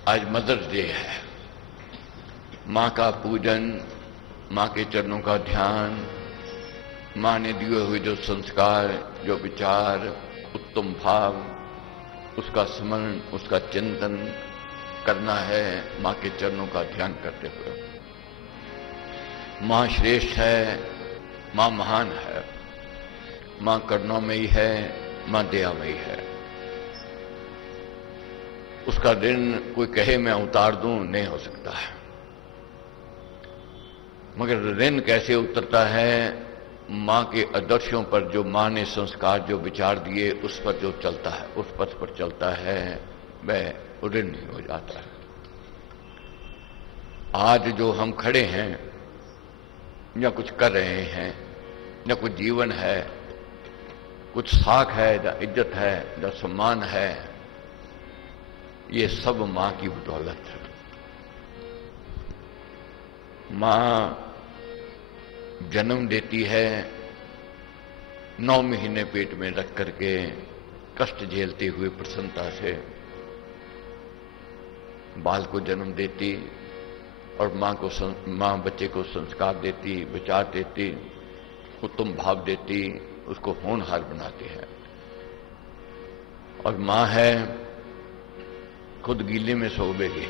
आज mother's day है। माँ का पूजन, माँ के चरणों का ध्यान, माँ ने दिए हुए जो संस्कार, जो विचार, उत्तम भाव, उसका स्मरण, उसका चिंतन करना है माँ के चरणों का ध्यान करते हुए। माँ श्रेष्ठ है, माँ महान है, माँ करुणामयी है, माँ दयामयी है। उसका ऋण कोई कहे मैं उतार दूं, नहीं हो सकता है। मगर ऋण कैसे उतरता है? मां के आदर्शों पर, जो मां ने संस्कार, जो विचार दिए, उस पर जो चलता है, उस पथ पर चलता है, वह ऋण नहीं हो जाता है। आज जो हम खड़े हैं या कुछ कर रहे हैं, या कुछ जीवन है, कुछ साख है, या इज्जत है, या सम्मान है, ये सब मां की बदौलत है। मां जन्म देती है, 9 महीने पेट में रख करके कष्ट झेलते हुए प्रसन्नता से बाल को जन्म देती, और मां बच्चे को संस्कार देती, विचार देती, उत्तम भाव देती, उसको होनहार बनाती है। और मां है, खुद गीले में सोवेगी,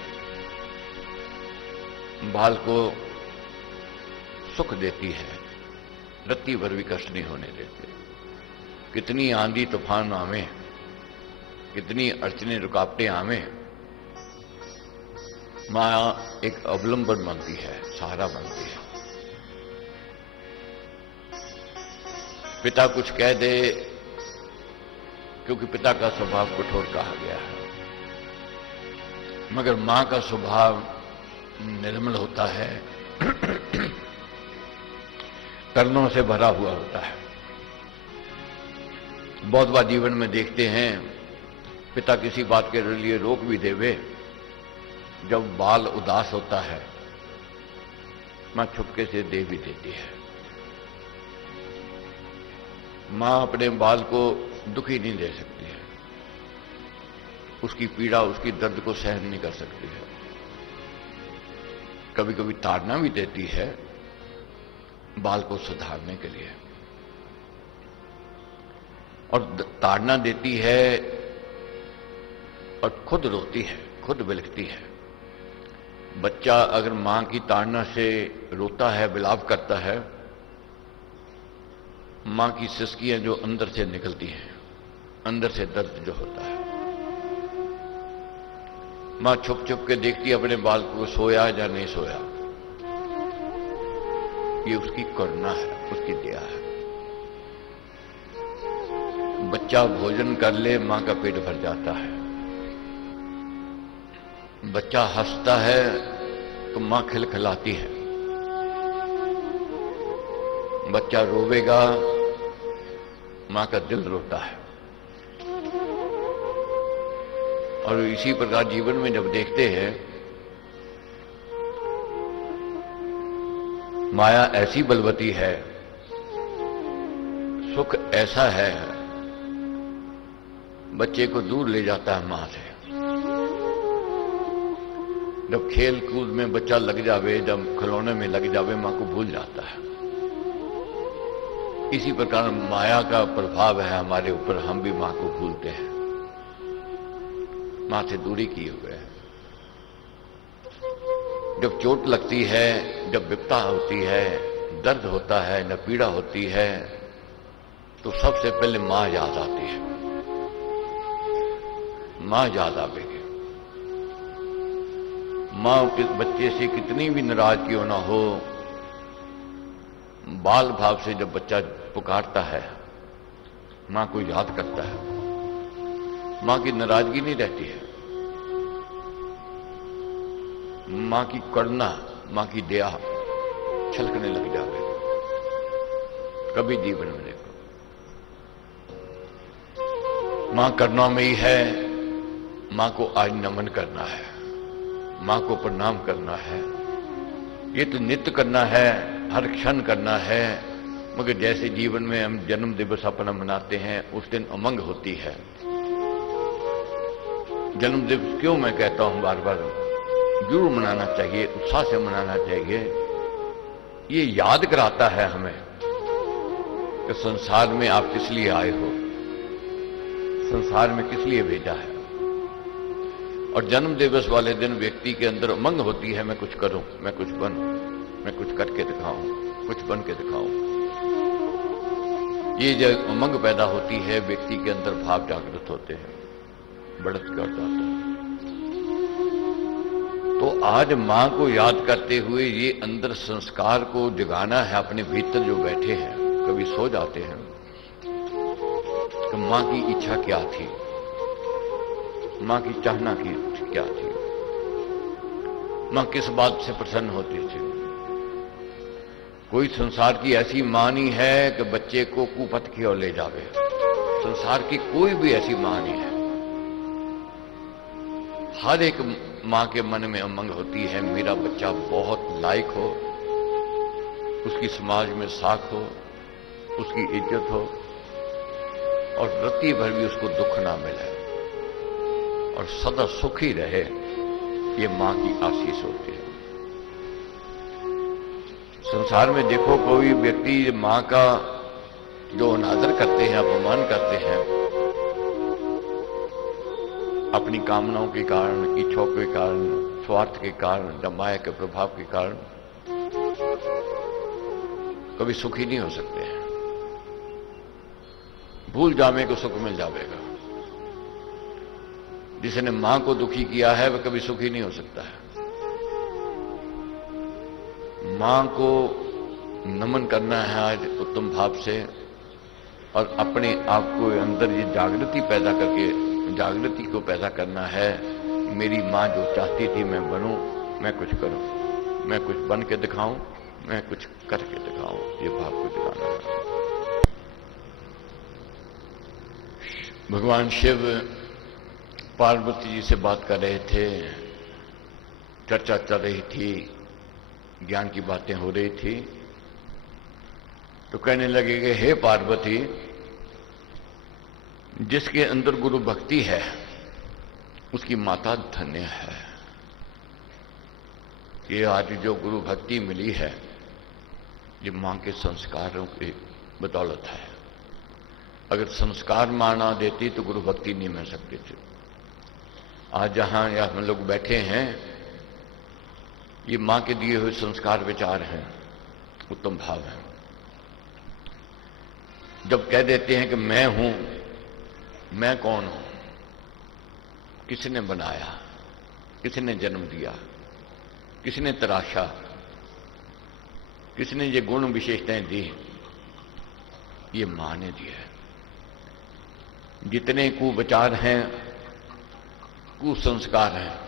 बाल को सुख देती है, रत्ती भर भी कष्ट नहीं होने देती। कितनी आंधी तूफान आवे, कितनी अड़चने रुकावटें आवे, मां एक अवलंबन बनती है, सहारा बनती है। पिता कुछ कह दे, क्योंकि पिता का स्वभाव कठोर कहा गया है, मगर मां का स्वभाव निर्मल होता है, करुणा से भरा हुआ होता है। बहुत बार जीवन में देखते हैं, पिता किसी बात के लिए रोक भी देवे, जब बाल उदास होता है, मां छुपके से दे भी देती है। मां अपने बाल को दुखी नहीं दे सकती है, उसकी पीड़ा, उसकी दर्द को सहन नहीं कर सकती है। कभी कभी ताड़ना भी देती है बाल को सुधारने के लिए, और ताड़ना देती है और खुद रोती है, खुद बिलखती है। बच्चा अगर मां की ताड़ना से रोता है, विलाप करता है, मां की सिसकियां जो अंदर से निकलती हैं, अंदर से दर्द जो होता है, मां छुप छुप के देखती है अपने बाल को, सोया या नहीं सोया। ये उसकी करुणा है, उसकी दया है। बच्चा भोजन कर ले, मां का पेट भर जाता है। बच्चा हंसता है तो मां खिलखिलाती है। बच्चा रोवेगा, मां का दिल रोता है। और इसी प्रकार जीवन में जब देखते हैं, माया ऐसी बलवती है, सुख ऐसा है, बच्चे को दूर ले जाता है मां से। जब खेल कूद में बच्चा लग जावे, जब खिलौने में लग जावे, मां को भूल जाता है। इसी प्रकार माया का प्रभाव है हमारे ऊपर, हम भी मां को भूलते हैं, मां से दूरी किए हुए हैं। जब चोट लगती है, जब विपदा होती है, दर्द होता है, न पीड़ा होती है, तो सबसे पहले मां याद आती है। मां याद आवेगी। मां बच्चे से कितनी भी नाराज क्यों ना हो, बाल भाव से जब बच्चा पुकारता है, मां को याद करता है, मां की नाराजगी नहीं रहती है। मां की करुणा, मां की दया छलकने लग जावे। कभी जीवन में देखो, मां करुणामयी है, मां को आज नमन करना है, मां को प्रणाम करना है। ये तो नित्य करना है, हर क्षण करना है। मगर जैसे जीवन में हम जन्म दिवस अपना मनाते हैं, उस दिन उमंग होती है, जन्म दिवस क्यों मैं कहता हूं बार बार, जरूर मनाना चाहिए, उत्साह से मनाना चाहिए। ये याद कराता है हमें कि संसार में आप किस लिए आए हो, संसार में किस लिए भेजा है। और जन्म दिवस वाले दिन व्यक्ति के अंदर उमंग होती है, मैं कुछ करूं, मैं कुछ बनूं, मैं कुछ करके दिखाऊं, कुछ बन के दिखाऊं। ये जब उमंग पैदा होती है, व्यक्ति के अंदर भाव जागृत होते हैं, बढ़त कर जाता है। तो आज मां को याद करते हुए ये अंदर संस्कार को जगाना है अपने भीतर जो बैठे हैं, कभी सो जाते हैं कि मां की इच्छा क्या थी, मां की चाहना की क्या थी, मां किस बात से प्रसन्न होती थी। कोई संसार की ऐसी मां नहीं है कि बच्चे को कुपथ की ओर ले जावे, संसार की कोई भी ऐसी मां नहीं है। हर एक मां के मन में उमंग होती है, मेरा बच्चा बहुत लायक हो, उसकी समाज में साख हो, उसकी इज्जत हो, और रत्ती भर भी उसको दुख ना मिले और सदा सुखी रहे। ये मां की आशीष होती है। संसार में देखो, कोई व्यक्ति मां का जो अनादर करते हैं, अपमान करते हैं, अपनी कामनाओं के कारण, इच्छाओं के कारण, स्वार्थ के कारण, या माया के प्रभाव के कारण, कभी सुखी नहीं हो सकते हैं। भूल जावे को सुख मिल जाएगा। जिसने मां को दुखी किया है वह कभी सुखी नहीं हो सकता है। मां को नमन करना है आज उत्तम भाव से, और अपने आप को अंदर ये जागृति पैदा करके, जागृति को पैदा करना है। मेरी मां जो चाहती थी मैं बनूं, मैं कुछ करूं, मैं कुछ बन के दिखाऊं, मैं कुछ करके दिखाऊं, ये भाव को दिखाना है। भगवान शिव पार्वती जी से बात कर रहे थे, चर्चा चल रही थी, ज्ञान की बातें हो रही थी, तो कहने लगे कि हे पार्वती, जिसके अंदर गुरु भक्ति है उसकी माता धन्य है। ये आज जो गुरु भक्ति मिली है ये मां के संस्कारों की बदौलत है। अगर संस्कार मां ना देती तो गुरु भक्ति नहीं मिल सकती थी। आज जहां हम लोग बैठे हैं, ये मां के दिए हुए संस्कार विचार हैं, उत्तम भाव हैं। जब कह देते हैं कि मैं हूं, मैं कौन हूं, किसने बनाया, किसने जन्म दिया, किसने तराशा, किसने ये गुण विशेषताएं दी, ये मां ने दी है। जितने कुविचार हैं, कुसंस्कार हैं,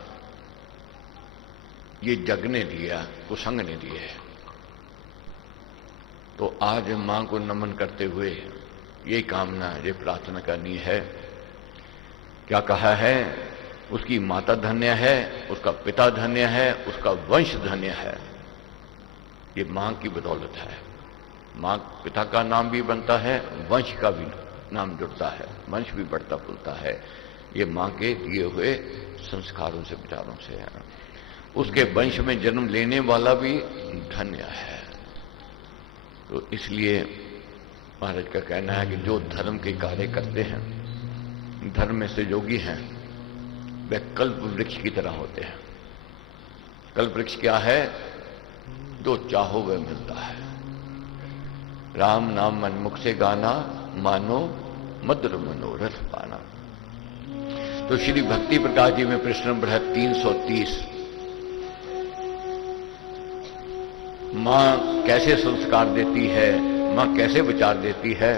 ये जग ने दिया, कुसंग ने दिए है। तो आज मां को नमन करते हुए ये कामना, ये प्रार्थना करनी है। क्या कहा है? उसकी माता धन्य है, उसका पिता धन्य है, उसका वंश धन्य है। ये मां की बदौलत है। मां पिता का नाम भी बनता है, वंश का भी नाम जुड़ता है, वंश भी बढ़ता फूलता है। ये मां के दिए हुए संस्कारों से, विचारों से है। उसके वंश में जन्म लेने वाला भी धन्य है। तो इसलिए महाराज का कहना है कि जो धर्म के कार्य करते हैं, धर्म में से योगी हैं, वे कल्प वृक्ष की तरह होते हैं। कल्प वृक्ष क्या है? जो चाहो वह मिलता है। राम नाम मन मुख से गाना, मानो मधुर मनोरथ पाना। तो श्री भक्ति प्रकाश जी में प्रश्न नंबर 330, मां कैसे संस्कार देती है, मां कैसे विचार देती है,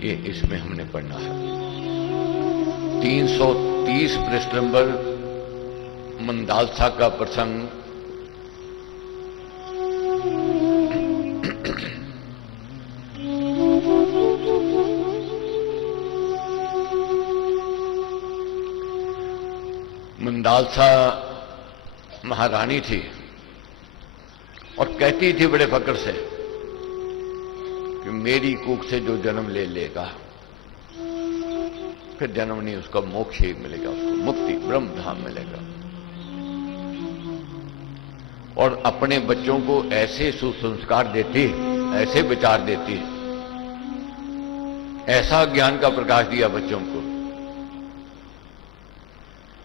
ये इसमें हमने पढ़ना है। 330 पृष्ठ नंबर मंदालसा का प्रसंग। मंदालसा महारानी थी और कहती थी बड़े फक्र से कि मेरी कूख से जो जन्म ले लेगा, फिर जन्म नहीं, उसका मोक्ष ही मिलेगा, उसको मुक्ति ब्रह्म धाम मिलेगा। और अपने बच्चों को ऐसे सुसंस्कार देती, ऐसे विचार देती, ऐसा ज्ञान का प्रकाश दिया बच्चों को,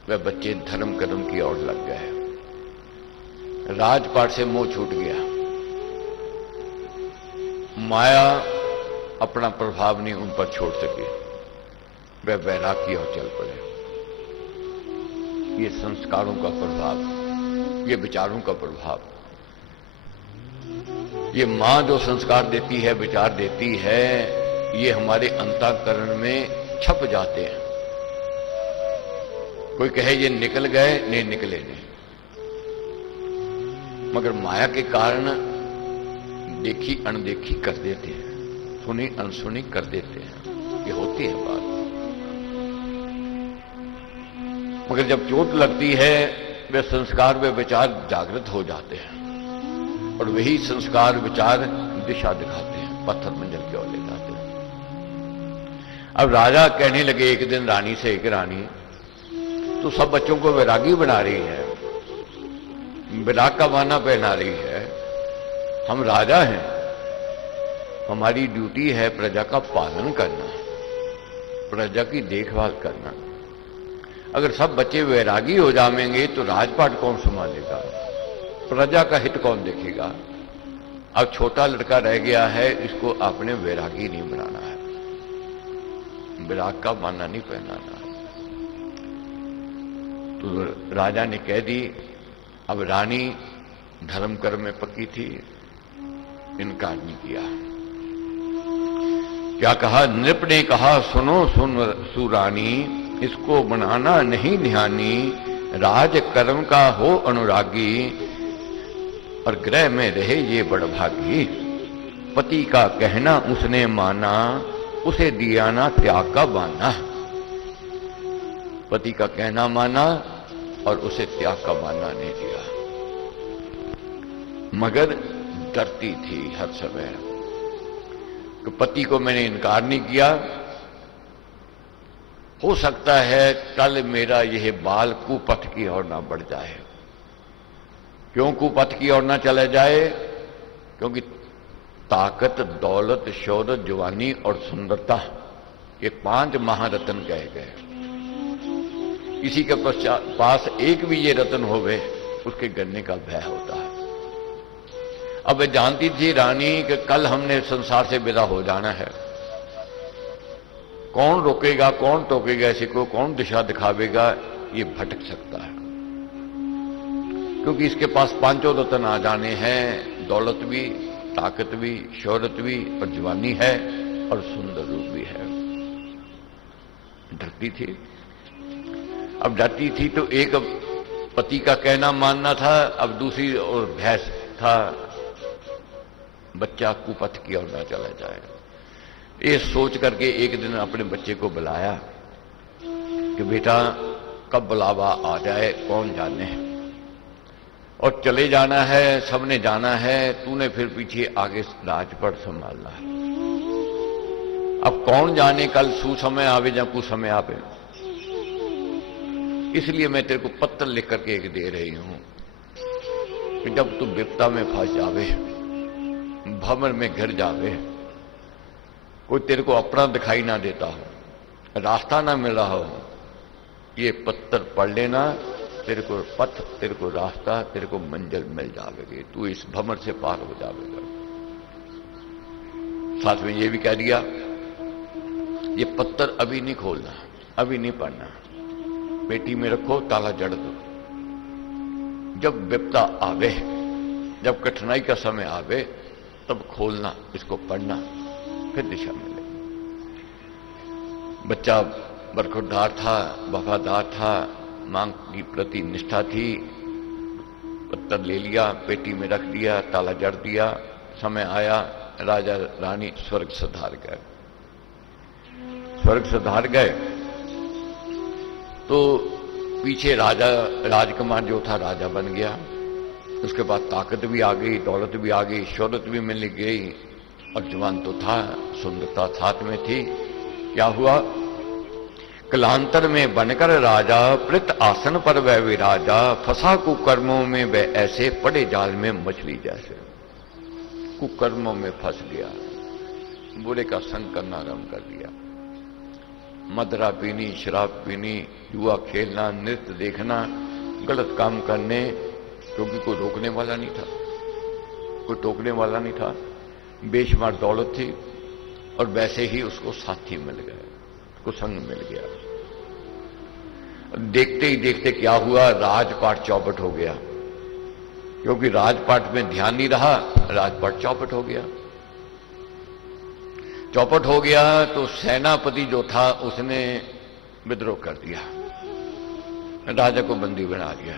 वह बच्चे धर्म कर्म की ओर लग गए। राजपाट से मोह छूट गया, माया अपना प्रभाव नहीं उन पर छोड़ सके, वह वैराग की ओर चल पड़े। ये संस्कारों का प्रभाव, ये विचारों का प्रभाव, ये मां जो संस्कार देती है, विचार देती है, ये हमारे अंतःकरण में छप जाते हैं। कोई कहे ये निकल गए, नहीं निकले नहीं, मगर माया के कारण देखी अनदेखी कर देते हैं, सुनी अनसुनी कर देते हैं। ये होती है बात। मगर जब चोट लगती है, वे संस्कार वे विचार जागृत हो जाते हैं, और वही संस्कार विचार दिशा दिखाते हैं, पत्थर मंजिल की ओर ले जाते हैं। अब राजा कहने लगे एक दिन रानी से, एक रानी तो सब बच्चों को वैरागी बना रही है, विराग का बहाना पहना रही है। हम राजा हैं, हमारी ड्यूटी है प्रजा का पालन करना, प्रजा की देखभाल करना। अगर सब बच्चे वैरागी हो जाएंगे तो राजपाट कौन संभालेगा, प्रजा का हित कौन देखेगा। अब छोटा लड़का रह गया है, इसको आपने वैरागी नहीं बनाना है, विराग का मानना नहीं पहनाना। तो राजा ने कह दी। अब रानी धर्म कर्म में पक्की थी, इनकार नहीं किया। क्या कहा, नृप ने कहा, सुनो सुन सुरानी, इसको बनाना नहीं ध्यानी, राज कर्म का हो अनुरागी, और ग्रह में रहे ये बड़भागी। पति का कहना उसने माना, उसे दिया ना त्याग का बाना। पति का कहना माना और उसे त्याग का बाना नहीं दिया, मगर डरती थी हर समय कि पति को मैंने इनकार नहीं किया, हो सकता है कल मेरा यह बाल कुपथ की ओर ना बढ़ जाए। क्यों कुपथ की ओर ना चला जाए? क्योंकि ताकत, दौलत, शौहरत, जवानी और सुंदरता, ये 5 महारत्न कहे गए। किसी के पास एक भी ये रत्न हो गए, उसके गिरने का भय होता है। अब जानती थी रानी कि कल हमने संसार से विदा हो जाना है। कौन रोकेगा, कौन टोकेगा, इसी को कौन दिशा दिखावेगा, ये भटक सकता है। क्योंकि इसके पास 5 रत्न आ जाने हैं, दौलत भी, ताकत भी, शौहरत भी, और जवानी है, और सुंदर रूप भी है। डरती थी। अब डरती थी तो एक पति का कहना मानना था, अब दूसरी ओर भय था बच्चा कुपथ की ओर ना चला जाए। ये सोच करके एक दिन अपने बच्चे को बुलाया कि बेटा कब बुलावा आ जाए कौन जाने, और चले जाना है, सबने जाना है, तूने फिर पीछे आगे राजपाट संभालना है। अब कौन जाने कल सुसमय आवे या कुसमय आवे, इसलिए मैं तेरे को पत्र लिख करके एक दे रही हूं कि जब तू विपदा में फंस जावे, भंवर में घिर जावे, कोई तेरे को अपना दिखाई ना देता हो, रास्ता ना मिल रहा हो, ये पत्र पढ़ लेना, तेरे को पथ, तेरे को रास्ता, तेरे को मंजिल मिल जाएगी, तू इस भंवर से पार हो जाएगा। साथ में ये भी कह दिया, ये पत्र अभी नहीं खोलना, अभी नहीं पढ़ना, पेटी में रखो, ताला जड़ दो। जब विपदा आवे, जब कठिनाई का समय आवे, तब खोलना, इसको पढ़ना, फिर दिशा मिलेगी। बच्चा बरखुरदार था, वफादार था, मांग की प्रति निष्ठा थी। पत्थर ले लिया, पेटी में रख दिया, ताला जड़ दिया। समय आया, राजा रानी स्वर्ग सिधार गए। स्वर्ग सिधार गए तो पीछे राजा, राजकुमार जो था राजा बन गया। उसके बाद ताकत भी आ गई, दौलत भी आ गई, शौहरत भी मिल गई, और जवान तो था, सुंदरता साथ में थी। क्या हुआ कलांतर में बनकर राजा, प्रित आसन पर वह विराजा, फंसा कुकर्मों में वह ऐसे, पड़े जाल में मछली जैसे। कुकर्मों में फंस गया, बुरे का संग करना आरंभ कर दिया। मदरा पीनी, शराब पीनी, जुआ खेलना, नृत्य देखना, गलत काम करने, क्योंकि कोई रोकने वाला नहीं था, कोई टोकने वाला नहीं था। बेशुमार दौलत थी और वैसे ही उसको साथी मिल गए, उसको संग मिल गया। देखते ही देखते क्या हुआ, राजपाट चौपट हो गया। क्योंकि राजपाट में ध्यान नहीं रहा, राजपाट चौपट हो गया। चौपट हो गया तो सेनापति जो था उसने विद्रोह कर दिया, राजा को बंदी बना लिया।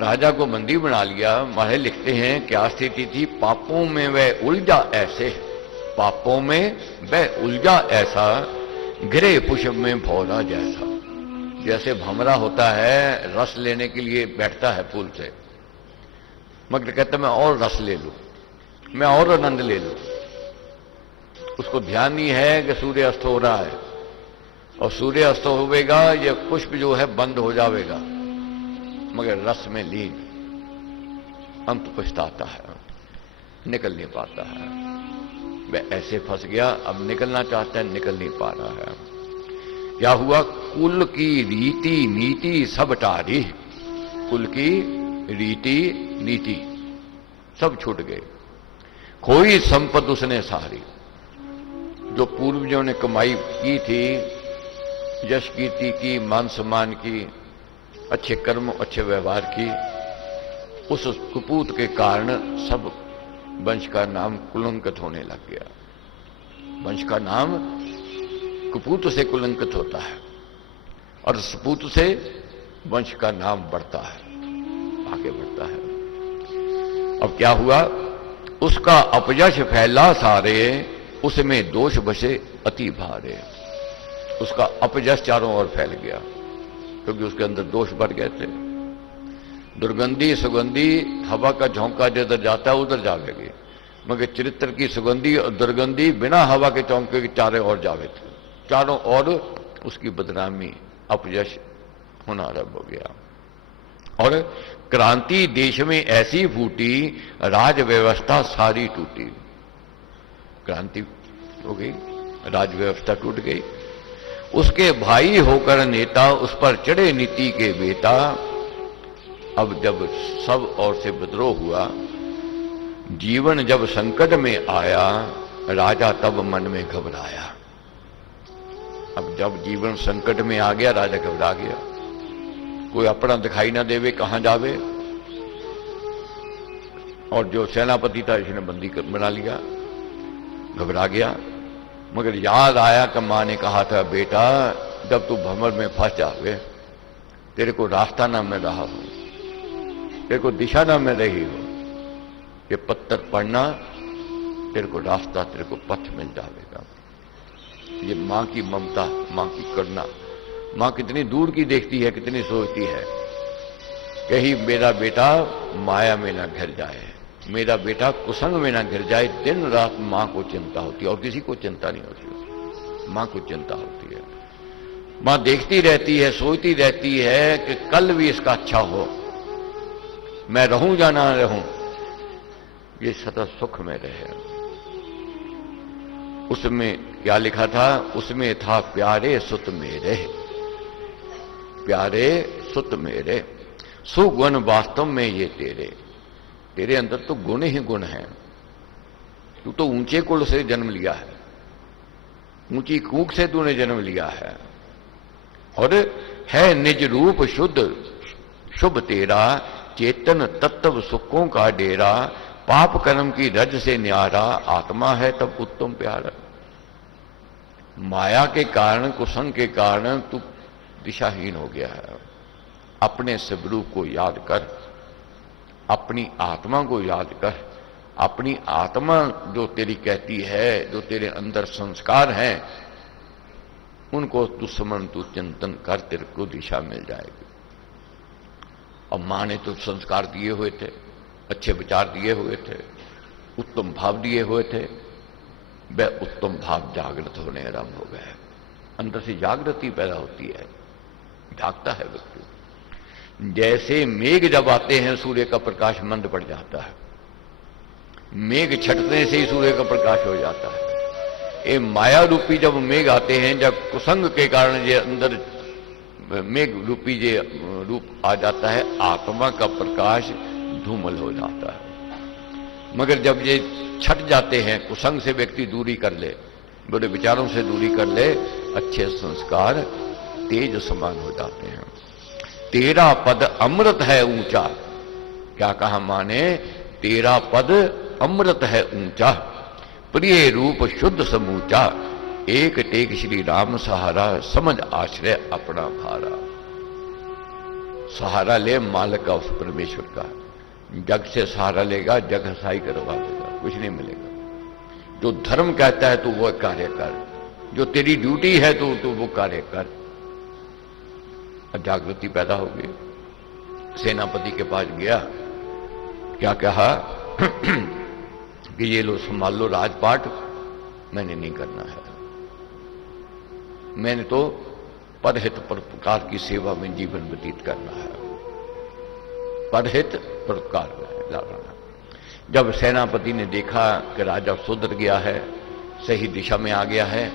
राजा को बंदी बना लिया। महाराज लिखते हैं क्या स्थिति थी, पापों में वह उलझा ऐसे, पापों में वह उलझा ऐसा, गिरे पुष्प में भौरा जैसा। जैसे भमरा होता है, रस लेने के लिए बैठता है फूल से, मगर कहता मैं और रस ले लूं, मैं और आनंद ले लूं। उसको ध्यान नहीं है कि सूर्य अस्त हो रहा है, और सूर्य अस्त होवेगा ये पुष्प जो है बंद हो जाएगा, मगर रस में लीन, अंत पछताता है, निकल नहीं पाता है। वह ऐसे फंस गया, अब निकलना चाहता है, निकल नहीं पा रहा है। क्या हुआ, कुल की रीति नीति सब टारी, कुल की रीति नीति सब छूट गए। खोई संपत्ति उसने सारी, जो पूर्वजों ने कमाई की थी, यश कीर्ति की, मान सम्मान की, अच्छे कर्म अच्छे व्यवहार की, उस कुपूत के कारण सब वंश का नाम कुलंकित होने लग गया। वंश का नाम कुपूत से कुलंकित होता है और सपूत से वंश का नाम बढ़ता है, आगे बढ़ता है। अब क्या हुआ, उसका अपयश फैला सारे, उसमें दोष बसे अति भारे। उसका अपयश चारों ओर फैल गया, क्योंकि उसके अंदर दोष बढ़ गए थे। दुर्गंधी सुगंधी, हवा का झोंका जिधर जाता है उधर जावेगी, मगर चरित्र की सुगंधी और दुर्गंधी बिना हवा के चौंके के चारों ओर जावे थे। चारों ओर उसकी बदनामी, अपयश होना आरंभ हो गया। और क्रांति देश में ऐसी फूटी, राज व्यवस्था सारी टूटी। क्रांति हो गई, राज व्यवस्था टूट गई। उसके भाई होकर नेता, उस पर चढ़े नीति के बेटा। अब जब सब ओर से विद्रोह हुआ, जीवन जब संकट में आया, राजा तब मन में घबराया। अब जब जीवन संकट में आ गया, राजा घबरा गया। कोई अपना दिखाई ना देवे, कहां जावे। और जो सेनापति था इसने बंदी बना लिया, घबरा गया। मगर याद आया कि मां ने कहा था, बेटा जब तू भंवर में फंस जावे, तेरे को रास्ता ना मिल रहा हो, तेरे को दिशा ना मिल रही हो, ये पत्थर पढ़ना, तेरे को रास्ता, तेरे को पथ मिल जाएगा। ये मां की ममता, मां की करुणा। मां कितनी दूर की देखती है, कितनी सोचती है। कहीं मेरा बेटा माया में ना घिर जाए, मेरा बेटा कुसंग में ना घिर जाए। दिन रात मां को चिंता होती है, और किसी को चिंता नहीं होती, मां को चिंता होती है। मां देखती रहती है, सोचती रहती है कि कल भी इसका अच्छा हो, मैं रहूं या ना रहूं, ये सदा सुख में रहे। उसमें क्या लिखा था, उसमें था प्यारे सुत मेरे, प्यारे सुत मेरे, सुगुण वास्तव में ये तेरे। तेरे अंदर तो गुण ही गुण हैं। तू तो ऊंचे कुल से जन्म लिया है, ऊंची कूक से तूने जन्म लिया है, और है निज रूप शुद्ध शुभ तेरा, चेतन तत्व सुखों का डेरा। पाप कर्म की रज से न्यारा, आत्मा है तब उत्तम प्यारा। माया के कारण, कुसंग के कारण तू दिशाहीन हो गया है। अपने स्वरूप को याद कर, अपनी आत्मा को याद कर। अपनी आत्मा जो तेरी कहती है, जो तेरे अंदर संस्कार हैं, उनको तू समन, तू चिंतन कर, तेरे को दिशा मिल जाएगी। और मां ने तो संस्कार दिए हुए थे, अच्छे विचार दिए हुए थे, उत्तम भाव दिए हुए थे। वह उत्तम भाव जागृत होने आरंभ हो गए। अंदर से जागृति पैदा होती है, जागता है व्यक्ति। जैसे मेघ जब आते हैं सूर्य का प्रकाश मंद पड़ जाता है, मेघ छटने से ही सूर्य का प्रकाश हो जाता है। ये माया रूपी जब मेघ आते हैं, जब कुसंग के कारण ये अंदर मेघ रूपी ये रूप आ जाता है, आत्मा का प्रकाश धूमल हो जाता है। मगर जब ये छट जाते हैं, कुसंग से व्यक्ति दूरी कर ले, बुरे विचारों से दूरी कर ले, अच्छे संस्कार तेज समान हो जाते हैं। तेरा पद अमृत है ऊंचा, क्या कहा माने, तेरा पद अमृत है ऊंचा, प्रिय रूप शुद्ध समूचा, एक टेक श्री राम सहारा, समझ आश्रय अपना भारा। सहारा ले मालिक का, उस परमेश्वर का। जग से सहारा लेगा, जग हसाई करवा देगा, कुछ नहीं मिलेगा। जो धर्म कहता है तो वो कार्य कर, जो तेरी ड्यूटी है तो वो कार्य कर। जागृति पैदा होगी। सेनापति के पास गया, क्या कहा कि ये लो संभाल लो राजपाट, मैंने नहीं करना है, मैंने तो परहित परोपकार की सेवा में जीवन व्यतीत करना है। परहित परोपकार में लाना। जब सेनापति ने देखा कि राजा सुधर गया है, सही दिशा में आ गया है,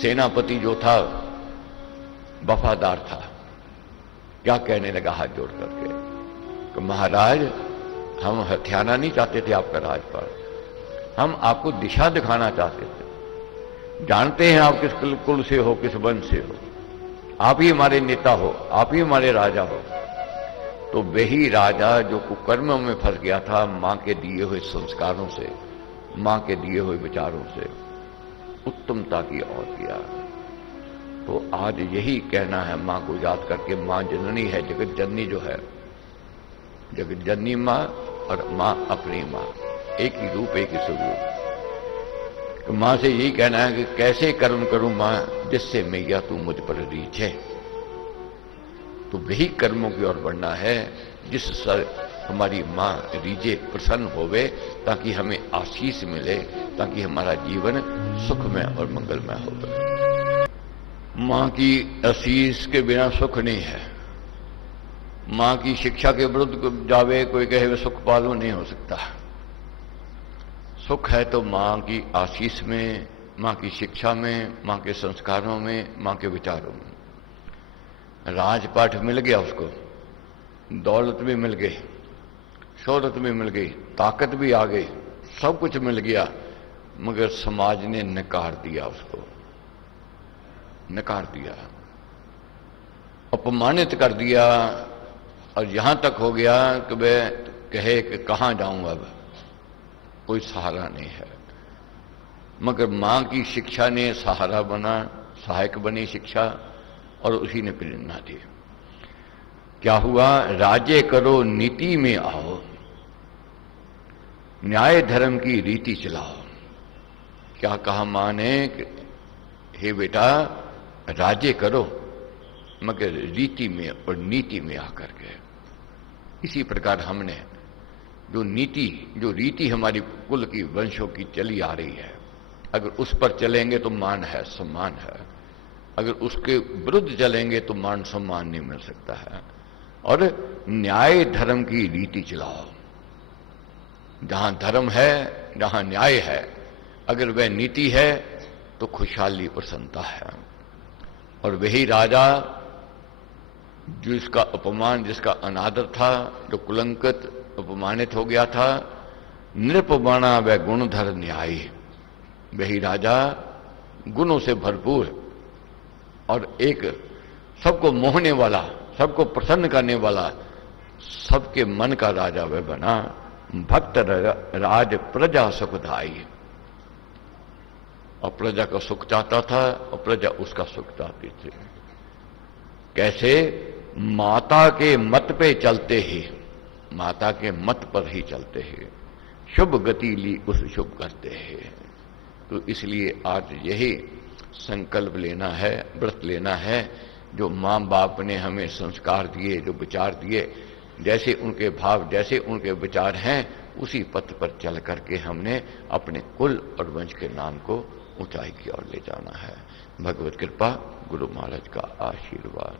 सेनापति जो था वफादार था, क्या कहने लगा हाथ जोड़ करके कि महाराज, हम हथियाना नहीं चाहते थे आपका राजपाट, हम आपको दिशा दिखाना चाहते थे। जानते हैं आप किस कुल से हो, किस वंश से हो, आप ही हमारे नेता हो, आप ही हमारे राजा हो। तो वही राजा जो कुकर्मों में फंस गया था, मां के दिए हुए संस्कारों से, मां के दिए हुए विचारों से उत्तमता की ओर किया। तो आज यही कहना है, मां को याद करके, मां जननी है, जगत जननी जो है, जगत जननी मां और मां अपनी मां, एक ही रूप एक ही स्वरूप। तो मां से यही कहना है कि कैसे कर्म करूं मां, जिससे मैया तू मुझ पर रीझे। तो वही कर्मों की ओर बढ़ना है जिससे हमारी मां रीझे, प्रसन्न होवे, ताकि हमें आशीष मिले, ताकि हमारा जीवन सुखमय और मंगलमय हो। मां की आशीष के बिना सुख नहीं है। मां की शिक्षा के विरुद्ध जावे कोई कहे वे सुख पालो, नहीं हो सकता। सुख है तो मां की आशीष में, मां की शिक्षा में, मां के संस्कारों में, मां के विचारों में। राजपाट मिल गया उसको, दौलत भी मिल गई, शोहरत भी मिल गई, ताकत भी आ गई, सब कुछ मिल गया, मगर समाज ने नकार दिया उसको, नकार दिया, अपमानित कर दिया। और यहां तक हो गया कि वह कहे कि कहां जाऊं, अब कोई सहारा नहीं है। मगर मां की शिक्षा ने सहारा बना, सहायक बनी शिक्षा, और उसी ने प्रेरणा दी। क्या हुआ, राज्य करो नीति में आओ, न्याय धर्म की रीति चलाओ। क्या कहा मां ने, हे बेटा राज्य करो, मगर रीति में और नीति में आकर के। इसी प्रकार हमने जो नीति, जो रीति हमारी कुल की, वंशों की चली आ रही है, अगर उस पर चलेंगे तो मान है, सम्मान है। अगर उसके विरुद्ध चलेंगे तो मान सम्मान नहीं मिल सकता है। और न्याय धर्म की रीति चलाओ। जहां धर्म है, जहां न्याय है, अगर वह नीति है तो खुशहाली प्रसन्नता है। और वही राजा जिसका अपमान, जिसका अनादर था, जो कुलंकित अपमानित हो गया था, नृपबाणा व गुणधर न्यायी, वही राजा गुणों से भरपूर और एक सबको मोहने वाला, सबको प्रसन्न करने वाला, सबके मन का राजा वह बना। भक्त राज प्रजा सुखदाई, और प्रजा का सुख चाहता था और प्रजा उसका सुख चाहती थी। कैसे, माता के मत पे चलते ही, माता के मत पर ही चलते हैं, शुभ गति ली उस शुभ करते हैं। तो इसलिए आज यही संकल्प लेना है, व्रत लेना है। जो मां बाप ने हमें संस्कार दिए, जो विचार दिए, जैसे उनके भाव, जैसे उनके विचार हैं, उसी पथ पर चल करके हमने अपने कुल और वंश के नाम को ऊंचाई की ओर ले जाना है। भगवत कृपा, गुरु महाराज का आशीर्वाद।